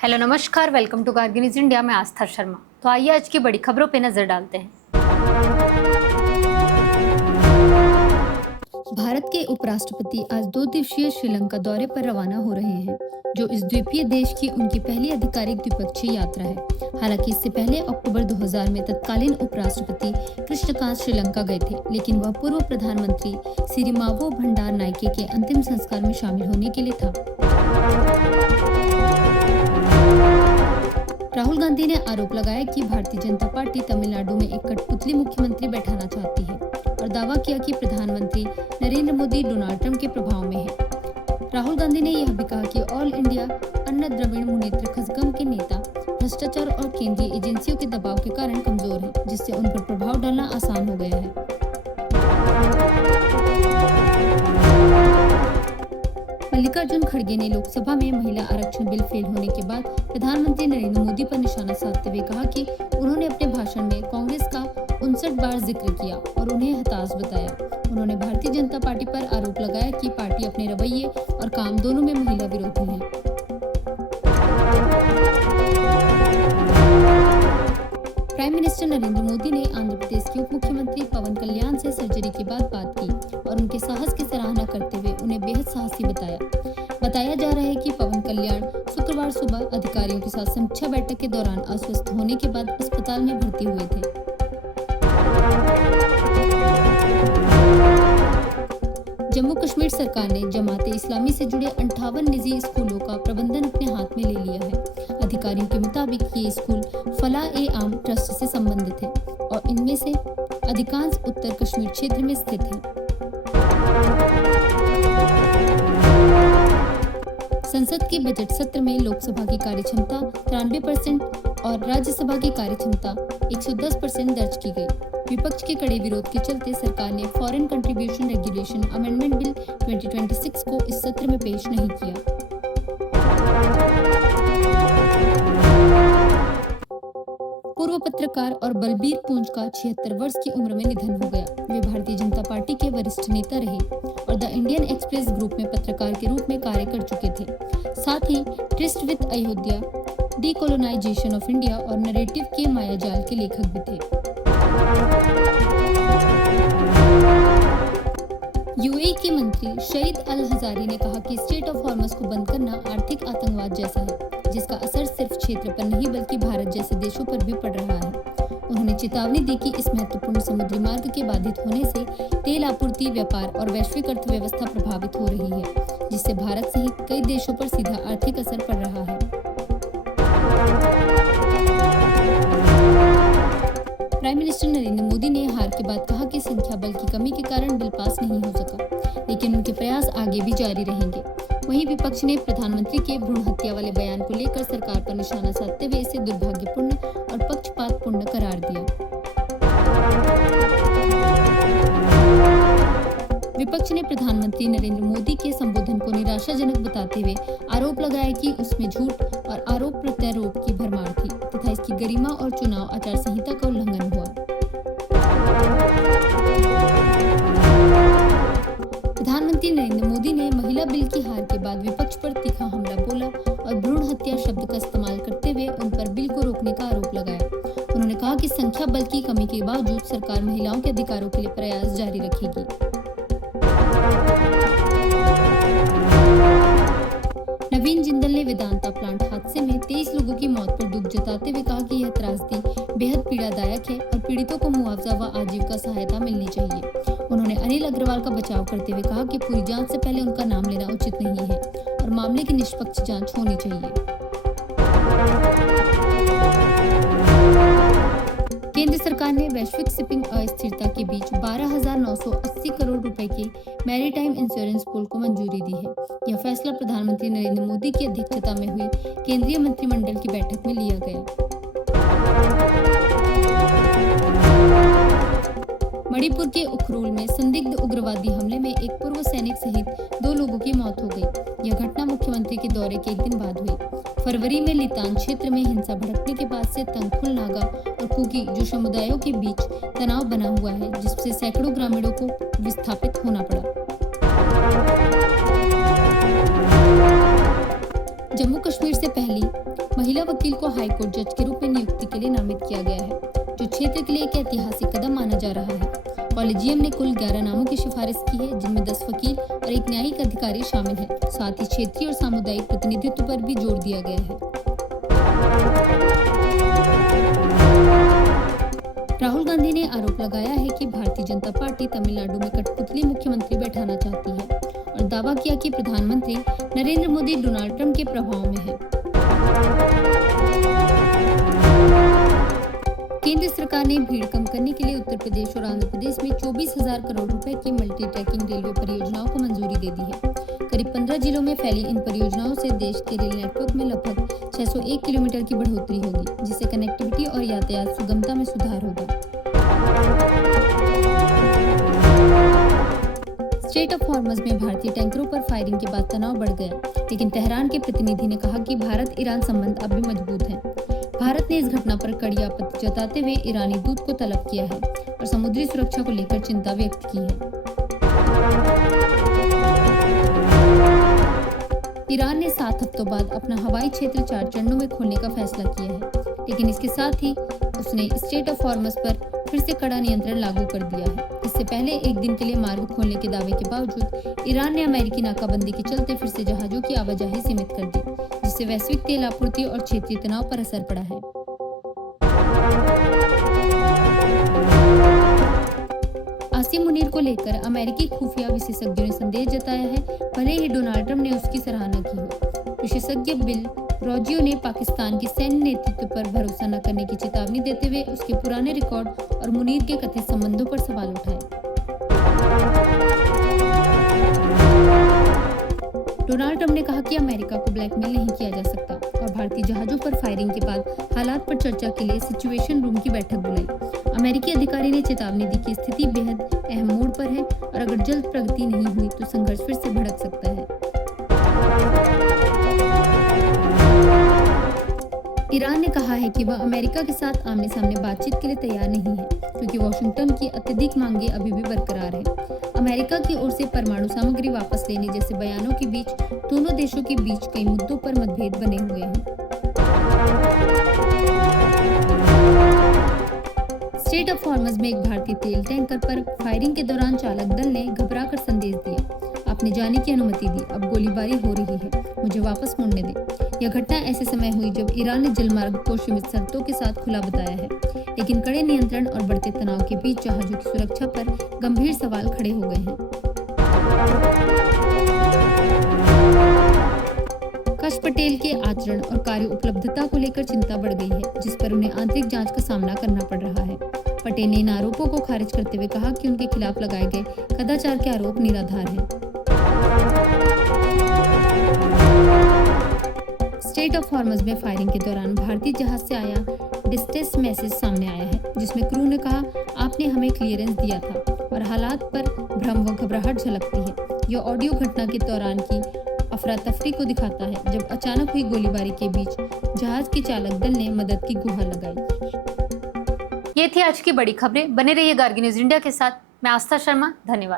Hello नमस्कार, welcome to Kargil news India में आस्था शर्मा। तो आइए आज की बड़ी खबरों पे नजर डालते हैं। भारत के उपराष्ट्रपति आज 2 दिवसीय श्रीलंका दौरे पर रवाना हो रहे हैं, जो इस द्वीपीय देश की उनकी पहली आधिकारिक द्विपक्षीय यात्रा है। हालांकि इससे पहले अक्टूबर 2000 में तत्कालीन उपराष्ट्रपति कृष्णकांत श्रीलंका गए थे, लेकिन वह पूर्व प्रधानमंत्री सिरिमावो भंडार नायके के अंतिम संस्कार में शामिल होने के लिए था। राहुल गांधी ने आरोप लगाया कि भारतीय जनता पार्टी तमिलनाडु में एक कठपुतली मुख्यमंत्री बैठाना चाहती है और दावा किया कि प्रधानमंत्री नरेंद्र मोदी डोनाल्ड ट्रंप के प्रभाव में है। राहुल गांधी ने यह भी कहा कि ऑल इंडिया अन्ना द्रविड़ मुनेत्र खसगम के नेता भ्रष्टाचार और केंद्रीय एजेंसियों के दबाव के कारण कमजोर हैं, जिससे उन पर प्रभाव डालना आसान हो गया है। मल्लिकार्जुन खड़गे ने लोकसभा में महिला आरक्षण बिल फेल होने के बाद प्रधानमंत्री नरेंद्र मोदी पर निशाना साधते हुए कहा कि उन्होंने अपने भाषण में कांग्रेस का 59 बार जिक्र किया और उन्हें हताश बताया। उन्होंने भारतीय जनता पार्टी पर आरोप लगाया कि पार्टी अपने रवैये और काम दोनों में महिला विरोधी है। प्राइम मिनिस्टर नरेंद्र मोदी ने आंध्र प्रदेश के उप मुख्यमंत्री पवन कल्याण से सर्जरी के बाद बात की और उनके साहस की सराहना करते हुए उन्हें बेहद साहसी बताया जा रहा है कि पवन कल्याण शुक्रवार सुबह अधिकारियों के साथ समीक्षा बैठक के दौरान अस्वस्थ होने के बाद अस्पताल में भर्ती हुए थे। जम्मू कश्मीर सरकार ने जमाते इस्लामी से जुड़े 58 निजी स्कूलों का प्रबंधन अपने हाथ में ले लिया है। अधिकारियों के मुताबिक ये स्कूल फलाह-ए-आम ट्रस्ट से संबंधित है और इनमें से अधिकांश उत्तर कश्मीर क्षेत्र में स्थित हैं। संसद के बजट सत्र में लोकसभा की कार्यक्षमता 93% और राज्यसभा की कार्यक्षमता 110% दर्ज की गई। विपक्ष के कड़े विरोध के चलते सरकार ने foreign contribution regulation amendment bill 2026 को इस सत्र में पेश नहीं किया। पूर्व पत्रकार और बलबीर पूंज का 76 वर्ष की उम्र में निधन हो गया। वे भारतीय जनता पार्टी के वरिष्ठ नेता रहे और द इंडियन एक्सप्रेस ग्रुप में पत्रकार के रूप में कार्य कर चुके थे। साथ ही tryst with Ayodhya, decolonization of India और नरेटिव के मायाजाल के लेखक भी थे। यूएई के मंत्री शहीद अल हजारी ने कहा कि स्ट्रेट ऑफ हॉर्मस को बंद करना आर्थिक आतंकवाद जैसा है, जिसका असर सिर्फ क्षेत्र पर नहीं बल्कि भारत जैसे देशों पर भी पड़ रहा है। उन्होंने चेतावनी दी कि इस महत्वपूर्ण समुद्री मार्ग के बाधित होने से तेल आपूर्ति, व्यापार और वैश्विक अर्थव्यवस्था प्रभावित हो रही है, जिससे भारत सहित कई देशों पर सीधा आर्थिक असर पड़ रहा है। प्राइम मिनिस्टर नरेंद्र मोदी ने हार के बाद कहा कि संख्या बल की कमी के कारण बिल पास नहीं हो सका, लेकिन उनके प्रयास आगे भी जारी रहेंगे। वहीं विपक्ष ने प्रधानमंत्री के भ्रूण हत्या वाले बयान को लेकर सरकार पर निशाना साधते हुए इसे दुर्भाग्यपूर्ण और पक्षपातपूर्ण करार दिया। विपक्ष ने प्रधानमंत्री नरेंद्र मोदी के संबोधन को निराशाजनक बताते हुए आरोप लगाया कि उसमें झूठ और आरोप प्रत्यारोप की भरमार थी तथा इसकी गरिमा और चुनाव आचार संहिता का उल्लंघन हुआ। प्रधानमंत्री नरेंद्र मोदी ने महिला बिल की हार के बाद विपक्ष पर तीखा हमला बोला और भ्रूण हत्या शब्द का इस्तेमाल करते हुए उन पर बिल को रोकने का आरोप लगाया। उन्होंने कहा कि संख्या बल की कमी के बावजूद सरकार महिलाओं के अधिकारों के लिए प्रयास जारी रखेगी। नवीन जिंदल ने वेदांता प्लांट हादसे में 23 लोगों की मौत पर दुख जताते हुए कहा कि यह त्रासदी बेहद पीड़ादायक है और पीड़ितों को मुआवजा व आजीविका सहायता मिलनी चाहिए। उन्होंने अनिल अग्रवाल का बचाव करते हुए कहा कि पूरी जांच से पहले उनका नाम लेना उचित नहीं है और मामले की निष्पक्ष जांच होनी चाहिए। केंद्र सरकार ने वैश्विक शिपिंग अस्थिरता के बीच 12,980 करोड़ रुपए के मैरीटाइम इंश्योरेंस पूल को मंजूरी दी है। यह फैसला प्रधानमंत्री नरेंद्र मोदी की अध्यक्षता में हुई केंद्रीय मंत्रिमंडल की बैठक में लिया गया। मणिपुर के उखरुल में संदिग्ध उग्रवादी हमले में एक पूर्व सैनिक सहित 2 लोगों की मौत हो गई। यह घटना मुख्यमंत्री के दौरे के एक दिन बाद हुई। फरवरी में लितान क्षेत्र में हिंसा भड़कने के बाद से तंगखुल नागा और कुकी जो समुदायों के बीच तनाव बना हुआ है, जिससे सैकड़ों ग्रामीणों को विस्थापित होना पड़ा। जम्मू कश्मीर से पहली महिला वकील को हाईकोर्ट जज के रूप में नियुक्ति के लिए नामित किया गया है, जो क्षेत्र के लिए एक ऐतिहासिक कदम माना जा रहा है। कॉलेजियम ने कुल 11 नामों की सिफारिश की है, जिनमें 10 वकील और एक न्यायिक अधिकारी शामिल है। साथ ही क्षेत्रीय और सामुदायिक प्रतिनिधित्व पर भी जोर दिया गया है। राहुल गांधी ने आरोप लगाया है कि भारतीय जनता पार्टी तमिलनाडु में कठपुतली मुख्यमंत्री बैठाना चाहती है और दावा किया कि प्रधानमंत्री नरेंद्र मोदी डोनाल्ड ट्रंप के प्रभाव में है। केंद्र सरकार ने भीड़ कम करने के लिए उत्तर प्रदेश और आंध्र प्रदेश में 24,000 करोड़ रुपए की मल्टी ट्रैकिंग रेलवे परियोजनाओं को मंजूरी दे दी है। करीब 15 जिलों में फैली इन परियोजनाओं से देश के रेल नेटवर्क में लगभग 601 किलोमीटर की बढ़ोतरी होगी, जिससे कनेक्टिविटी और यातायात सुगमता में सुधार होगा। स्ट्रेट ऑफ हॉर्मज में भारतीय टैंकरों पर फायरिंग के बाद तनाव बढ़ गया, लेकिन तेहरान के प्रतिनिधि ने कहा कि भारत ईरान संबंध अब भी मजबूत है। भारत ने इस घटना पर कड़ी आपत्ति जताते हुए ईरानी दूत को तलब किया है और समुद्री सुरक्षा को लेकर चिंता व्यक्त की है। ईरान ने 7 हफ्तों बाद अपना हवाई क्षेत्र 4 चरणों में खोलने का फैसला किया है, लेकिन इसके साथ ही उसने स्ट्रेट ऑफ हॉर्मज पर फिर से कड़ा नियंत्रण लागू कर दिया है। इससे पहले एक दिन के लिए मार्ग खोलने के दावे के बावजूद ईरान ने अमेरिकी नाकाबंदी के चलते फिर से जहाजों की आवाजाही सीमित कर दी, जिससे वैश्विक तेल आपूर्ति और क्षेत्रीय तनाव पर असर पड़ा है। आसिम मुनीर को लेकर अमेरिकी खुफिया विशेषज्ञों ने संदेह जताया है, भले ही डोनाल्ड ट्रंप ने उसकी सराहना की हो। विशेषज्ञ बिल रोजियो ने पाकिस्तान के सैन्य नेतृत्व पर भरोसा न करने की चेतावनी देते हुए उसके पुराने रिकॉर्ड और मुनीर के कथित संबंधों पर सवाल उठाए। डोनाल्ड ट्रंप ने कहा कि अमेरिका को ब्लैकमेल नहीं किया जा सकता और भारतीय जहाजों पर फायरिंग के बाद हालात पर चर्चा के लिए सिचुएशन रूम की बैठक बुलाई। अमेरिकी अधिकारी ने चेतावनी दी कि स्थिति बेहद अहम मोड़ पर है और अगर जल्द प्रगति नहीं हुई तो संघर्ष फिर से भड़क सकता है। ईरान ने कहा है कि वह अमेरिका के साथ आमने सामने बातचीत के लिए तैयार नहीं है, क्योंकि वॉशिंगटन की अत्यधिक मांगे अभी भी बरकरार है। अमेरिका की ओर से परमाणु सामग्री वापस लेने जैसे बयानों के बीच दोनों देशों के बीच कई मुद्दों पर मतभेद बने हुए हैं। स्ट्रेट ऑफ हॉर्मज में एक भारतीय तेल टैंकर पर फायरिंग के दौरान चालक दल ने घबराकर संदेश दिया, आपने जाने की अनुमति दी, अब गोलीबारी हो रही है, मुझे वापस मुड़ने दे। यह घटना ऐसे समय हुई जब ईरान ने जलमार्ग को सीमित शर्तों के साथ खुला बताया है, लेकिन कड़े नियंत्रण और बढ़ते तनाव के बीच जहाजों की सुरक्षा पर गंभीर सवाल खड़े हो गए हैं। कश पटेल के आचरण और कार्य उपलब्धता को लेकर चिंता बढ़ गई है, जिस पर उन्हें आंतरिक जांच का सामना करना पड़ रहा है। पटेल ने इन आरोपों को खारिज करते हुए कहा कि उनके खिलाफ लगाए गए कदाचार के आरोप निराधार हैं। स्ट्रेट ऑफ हॉर्मज में फायरिंग के दौरान भारतीय जहाज से आया डिस्ट्रेस मैसेज सामने आया है, जिसमें क्रू ने कहा, आपने हमें क्लियरेंस दिया था, और हालात पर भ्रम व घबराहट झलकती है। यह ऑडियो घटना के दौरान की अफरा तफरी को दिखाता है, जब अचानक हुई गोलीबारी के बीच जहाज के चालक दल ने मदद की गुहार लगाई। ये थी आज की बड़ी खबरें। बने रहिए गार्गी न्यूज इंडिया के साथ। मैं आस्था शर्मा, धन्यवाद।